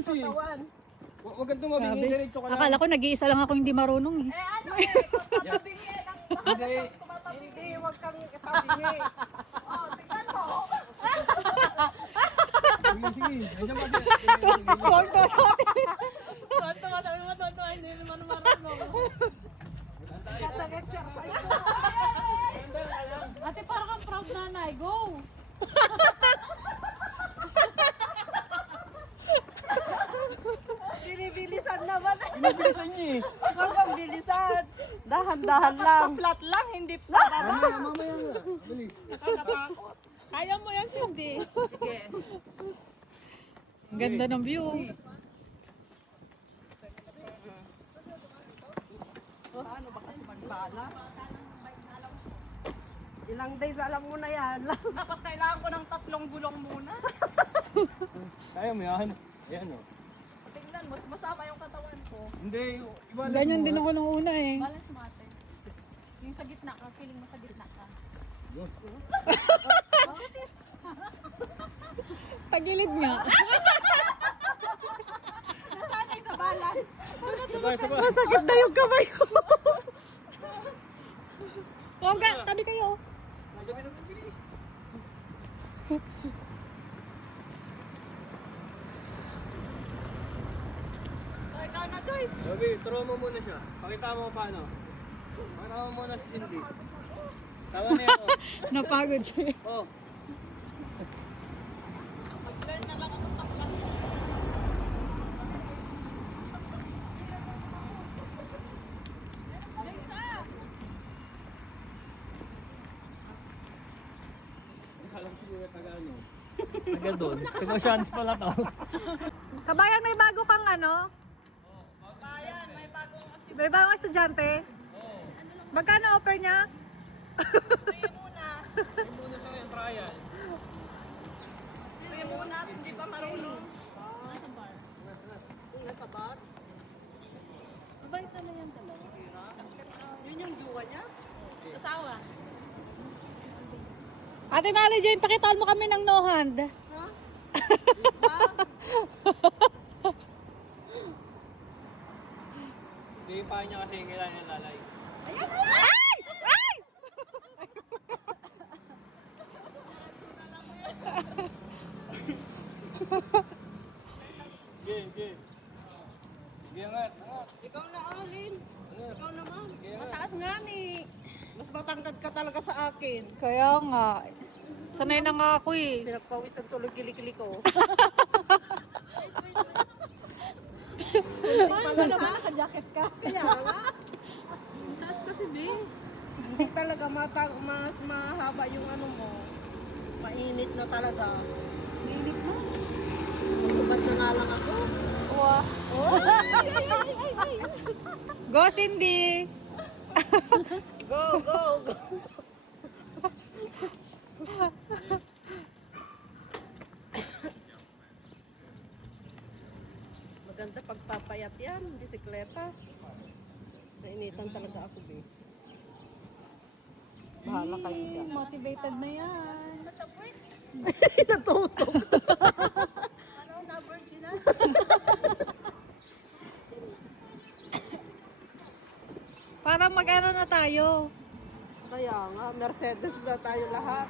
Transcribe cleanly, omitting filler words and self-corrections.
Busy. katawan. Huwag kang tumabingi, diretso ka lang. Akala ko nag-iisa lang ako hindi marunong eh. Eh ano eh, kung tatabingi ng Hindi. hindi, huwag kang itabingi. Oh, tingnan mo. Sige, sige. Nandiyan pa siya. Tonto sa akin. Tonto ka, sabi mo tonto, hindi naman marunong. Nag-exercise. Ate, parang kang proud nanay. Go! Binibilisan naman. Pinibilisan niya eh. Huwag kang bilisan. Dahan-dahan lang. Sa flat lang, hindi flat. Mamaya nga. Bilis. Nakakatakot. Kaya mo yan, Cindy. Sige. Ang ganda ng view. Ano ba kasi magbala? Ilang days alam mo na yan. Dapat kailangan ko ng 3 gulong muna. Kaya mo yan. Ayan o. Tingnan, mas masama yung katawan ko. Hindi. Iba na Ganyan din ako nung una eh. Balance mo, ate. Yung sa gitna ka, feeling mo sa gitna ka. Tagilid nga. Nasanay sa balance. Sabay, sabay. Masakit na yung kamay ko. Huwag ka, tabi kayo. Gabi na bilis. So, ikaw na, Joyce. Gabi, turuan mo muna siya. Pakita mo kung paano. Pakita mo muna si Cindy. Tawa na yan o. Napagod siya. Oh. Mag-learn na lang ako sa vlog. Alam siguro taga-ano. Taga doon. Taga-Oceans pala to. Kabayan, may bago kang ano? Bayan, may bagong May bagong estudyante? Magkano offer niya? free muna. Yung muna sa ngayon, trial. Free muna, hindi pa marunong. Nasa bar. Nasa bar? Mabait na yan talaga. Yun yung jowa niya? Asawa. Ate Mali Jane, pakitaan mo kami ng no hand. Ha? Hindi yung paa niya kasi kailangan niya lalay. Ay! Ay! Sige, sige. Sige, angat, angat. Ikaw na, Alin. Angat. Ikaw naman. Sige, angat. Mataas nga ni. Mas matangkad ka talaga sa akin. Kaya nga. Sanay na nga ako eh. Pinagpawis ang tulog kilikili ko. Paano naman naka-jacket ka? Kaya nga. Taas kasi, be. Hindi talaga mas mahaba yung ano mo. Mainit na talaga. Mainit mo. Magubad na nga lang ako. Wow. Go Cindy! Go, go, go. Maganda pagpapayat yan, bisikleta. Nainitan talaga ako, be. Bahala kayo dyan. Motivated na yan. Natusok. Ano na, virgin na? Parang mag-ano na tayo. Kaya nga, Mercedes na tayo lahat.